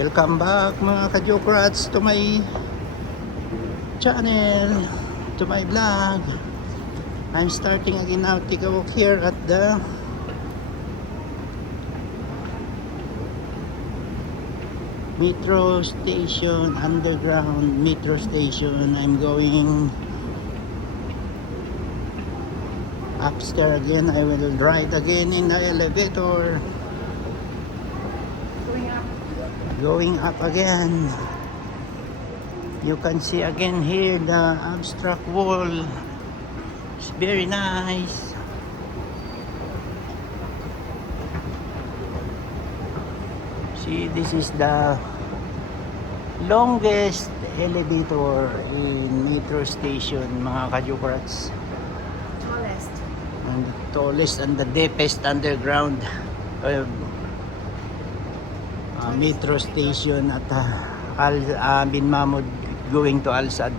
Welcome back mga ka-Jokrats to my channel, to my vlog. I'm starting again now. Take a walk here at the metro station, underground metro station. I'm going upstairs again. I will ride again in the elevator. Going up again. You can see again here the abstract wall. It's very nice. See, this is the longest elevator in metro station, mga ka-Jokrats. Tallest. And the tallest and the deepest underground metro station at Bin Mahmud going to Al Sadd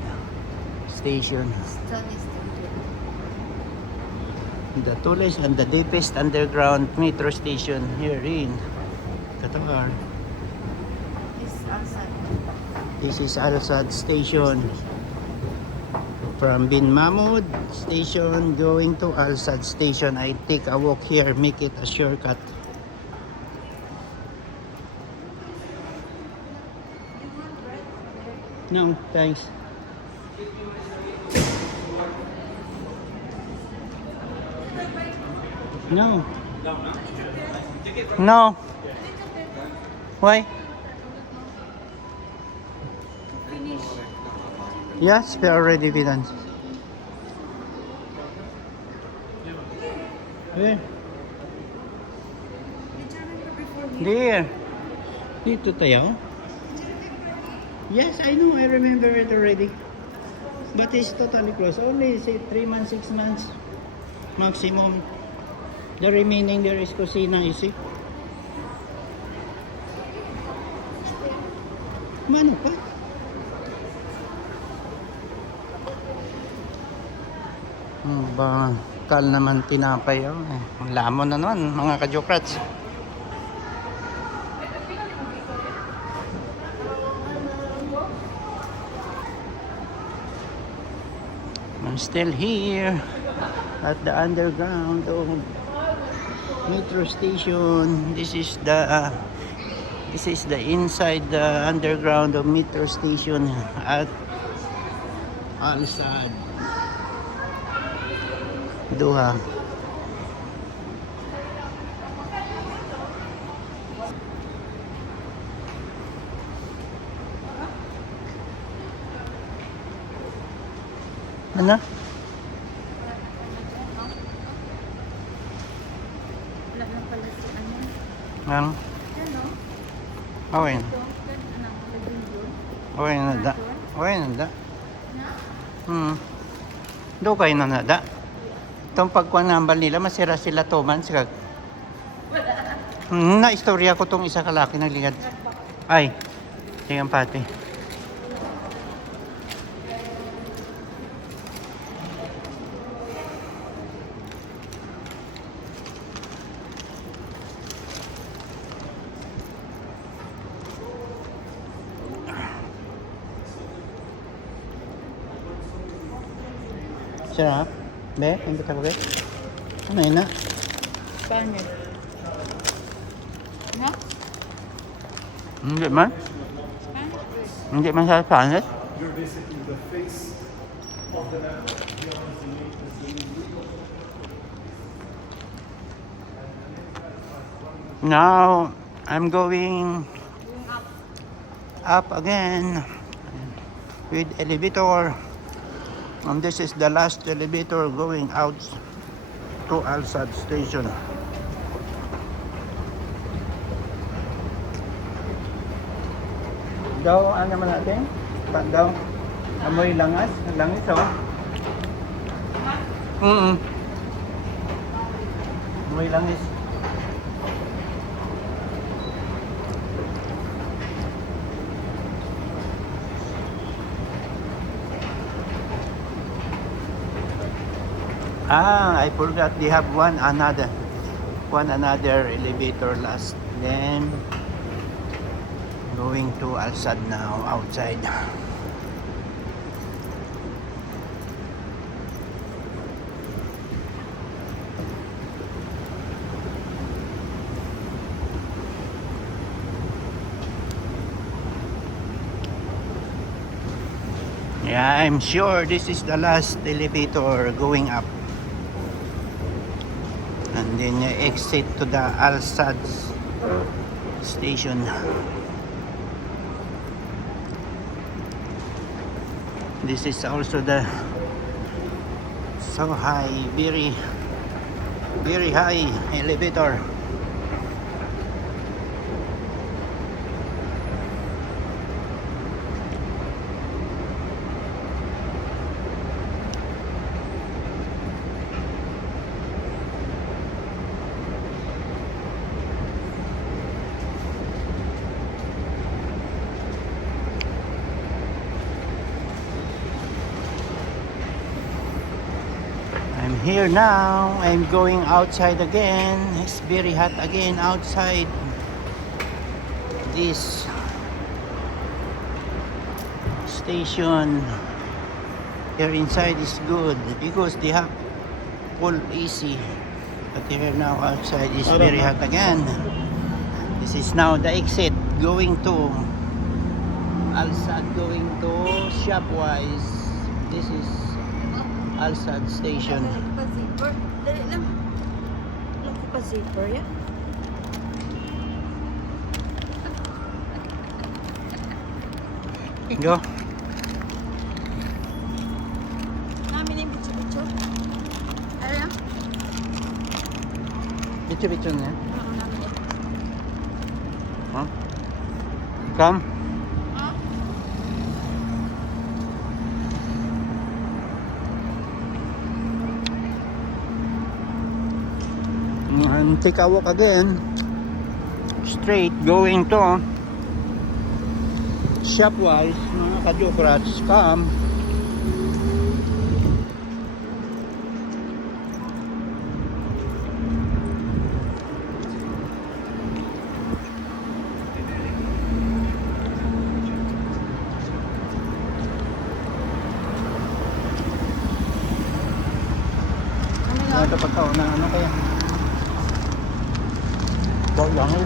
station. Tallest. The tallest and the deepest underground metro station here in Qatar. This is Al Sadd station. From Bin Mahmud station going to Al Sadd station. I take a walk here, make it a shortcut. No, thanks. No. No. Why? Finish. Yes, we already done. Where? There. Dito tayo. Yes, I know. I remember it already. But it's totally closed. Only say 3 months, 6 months maximum. The remaining there is kusina, you see. Mano pa? Bakal naman tinapay. Oh. Ang lamon na naman, mga ka-Jokrats. I'm still here at the underground of metro station. This is the inside the underground of metro station at Al Sadd, Doha. Ano? Wala lang pala si ano. Ang? Ano? Okay. Ito, anak ko din yun. Okay na da. Okay na da. Na? Do kayo na nada. Itong pagkuanambal nila, masira sila toman. Sigag. Na-istorya ko tong isa kalaki ng ligad. Ay, tingnan pati. Sarap? Be, ang ka be? Ano yun na? Paano? Na? Hindi man? Hindi man sa panis? You're basically the face of the network. Now, I'm going up again with elevator. And this is the last elevator going out to Al Sadd station. Daw, ano naman natin? Daw, amoy langas. Langis, oh. Amoy langis. I forgot they have one another elevator last. Then Going to Alsad now, outside. Yeah, I'm sure this is the last elevator going up. And then exit to the Alsad station. This is also the so high, very high elevator. I'm here now. I'm going outside again. It's very hot again outside. This station here inside is good because they have full AC. But here now outside is very hot again. This is now the exit going to Alsad, going to Shopwise. This is Alsad station. Pa-zipper. Dali lang. Alam ko pa-zipper yan. Go. Namin yung bitso-bitso. Ano lang? Bicho na. Oo, namin yan. Huh? Come. Ah? And take a walk again. Straight going to Shopwise, mga ka-Jokrats. Come. Ano Ano ito pagkaon na ano kaya? Bawal lang eh.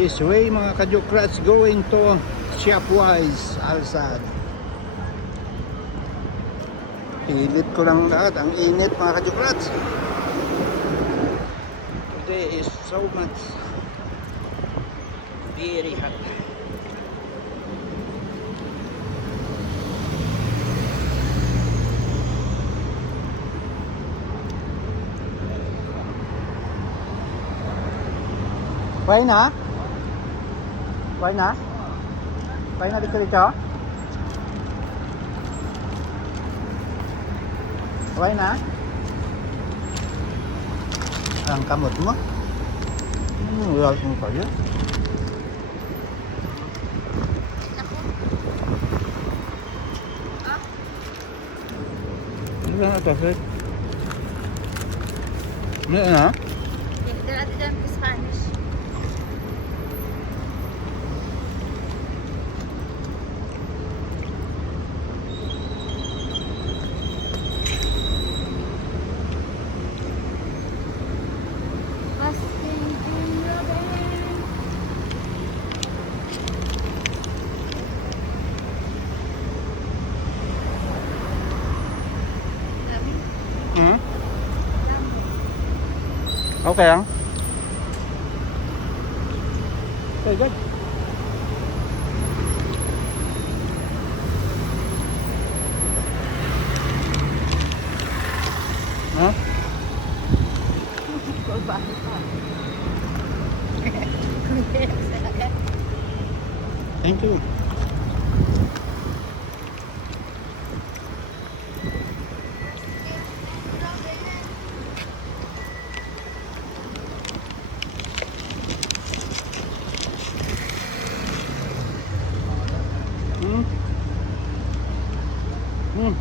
This way mga ka-Jokrats, going to Shopwise, Alsad. Pilit ko lang lahat. Ang init mga ka-Jokrats. Today is so much very hot. Pwede na? Pwede na? Pwede na dito? Pwede na? Ang kamot mo? Wala mo pa yun. Ano na ito, sir? Ano na? Dali lang sa Spanish. Hmm? Okay lang. Okay, good. Huh? Ikaw ba? Thank you. Hmm? Hmm.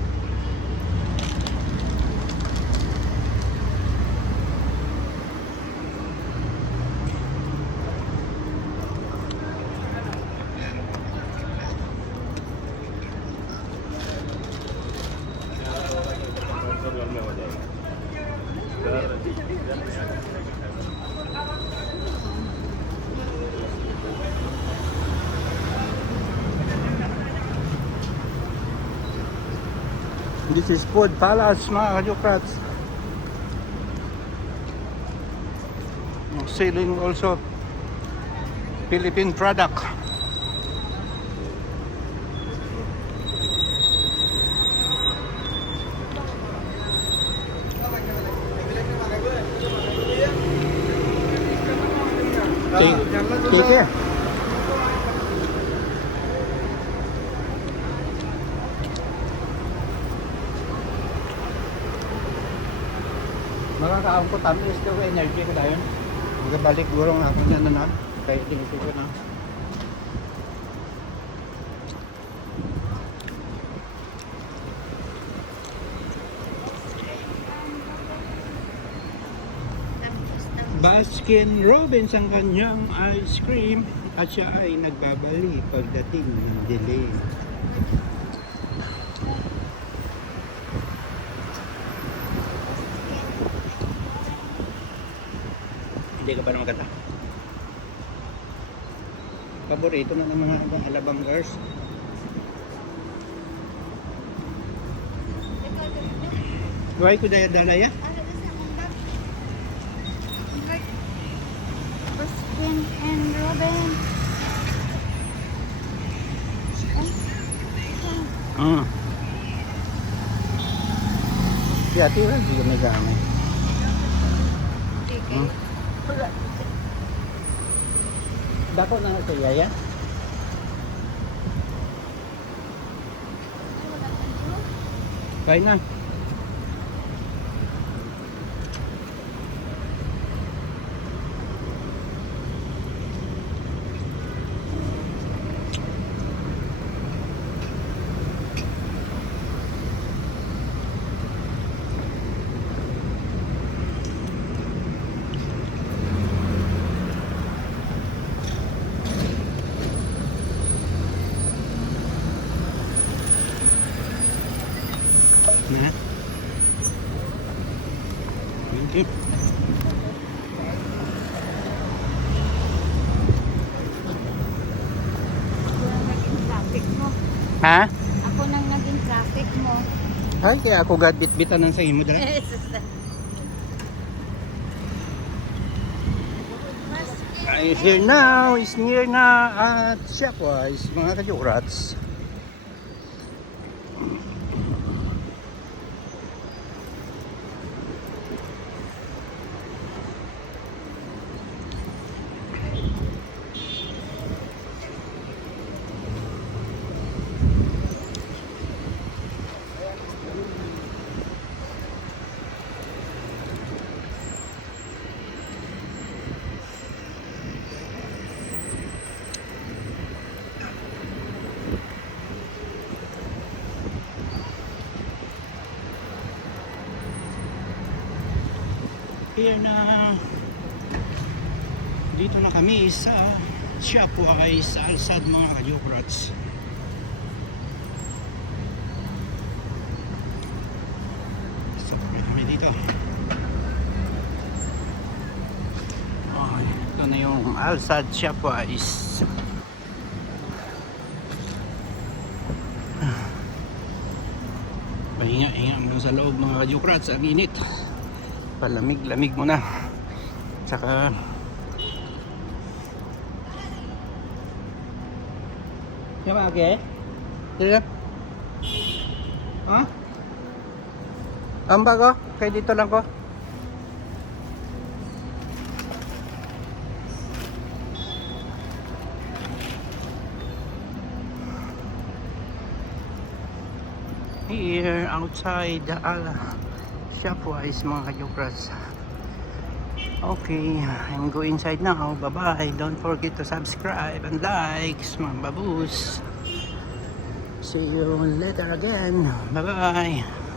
This is Food Palace, mga kajukrats. Selling also Philippine product. Take care. Makakaon ko tamis daw energy ko dayon. Magabalik gurong ako na nanon. Kaya tingin ko na. Baskin Robbins ang kanyang ice cream at siya ay nagbabalik pagdating ng delay. Hindi ka ba na magkata? Paborito na ng mga alabanggers. Why ko daya-dalaya? Baskin and Robin. Ah. Si ate lang, hindi kami gamit. Okay. Dako na sa yaya? Kain na. Na. Thank you. Naging traffic mo. Ha? Ako nang naging traffic mo. Ay, kaya ako gadbit-bitan ng sa imo dala. It's here now, it's near na at Shopwise, mga kajukrats. Here na, dito na kami sa Shopwise Alsad, mga kajukrats. So, kami dito. Oh, ito na yung Alsad Shopwise. Pahinga-hinga mo sa loob, mga kajukrats, ang init. Palamig-lamig mo na. Tsaka siapa ke? Tidak. Ha? Amba ko? Kaya dito lang ko. here outside Shopwise mga kajokras. Okay, I'm going inside now. Bye bye. Don't forget to subscribe and likes mga babus. See you later again. Bye bye.